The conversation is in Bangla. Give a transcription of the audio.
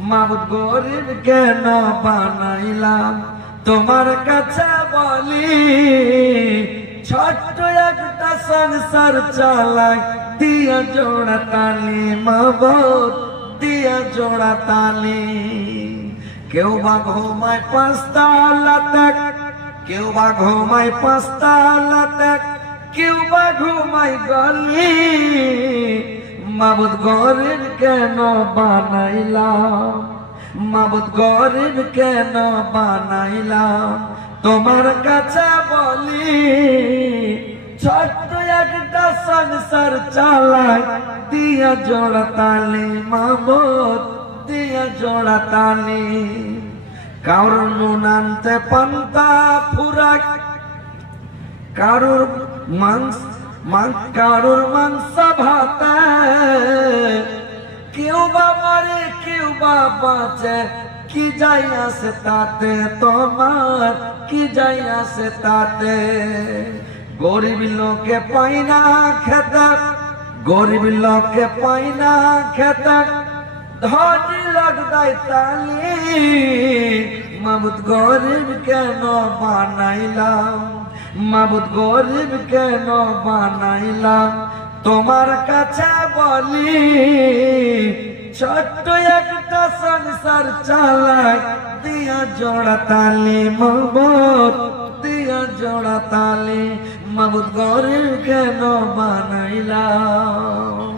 মাবুদ গরিব কেন বানাইলাম তোমার কাছে বলি ছোট্ট একটা সংসার চালাই দিয়া জোড়া তালি মাবুদ দিয়া জোড়া তালি কেউ বা ঘুমায় পাঁচতলাতে কেউ বা ঘুমায় পাঁচতলাতে কেউ বা ঘুমায় গলি মাবুদ গরিব কেন বানাইলাম মাবুদ গরিব কেন বানাইলাম তোমার কাছে বলি ছোট্ট একটা সংসার চালাই দিয়া জোড়া তালি মাবুদ দিয়া জোড়া তালি কারোর নুন আনতে পান্তা ফুরাক কারোর কারোর মাংস ভাতে কেউ বা মরে কেউ বা বাঁচে কি যাই আসে তাতে তোমার কি যাই আসে তাতে গরিব লোকে পাই না খেতে গরিব লোকে পাই না খেতে ধনী লোক দেয় তালি মাবুদ গরিব কেন বানাইলাম মাবুদ গরিব কেন বানাইলাম তোমার কাছে বলি ছোট্ট একটা সংসার চালাই দিয়া জোড়া তালি মাবুদ দিয়া জোড়া তালি মাবুদ গরিব কেন বানাইলাম।